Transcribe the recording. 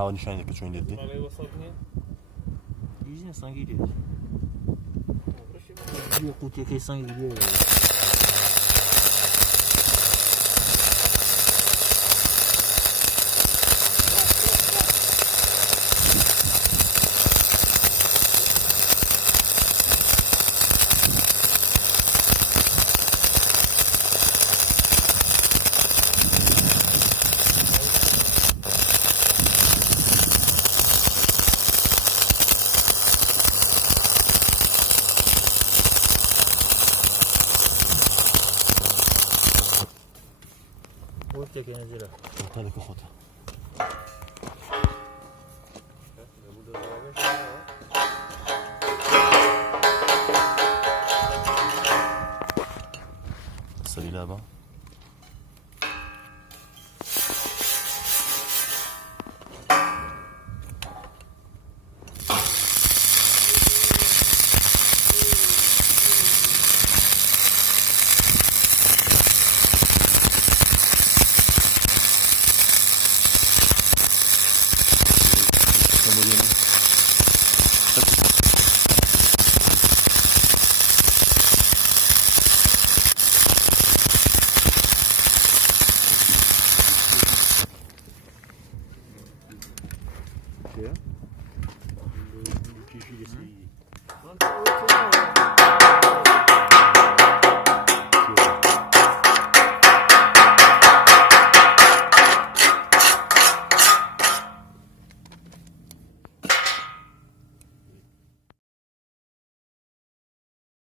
A nişan yapıyor çoğun dedi. Gidiyor sanki gidiyor. Gidiyor kutuya kayı sanki gidiyor. Kutuya kayı nezira. Ortalık kafada. Sarıyla bak. Ya.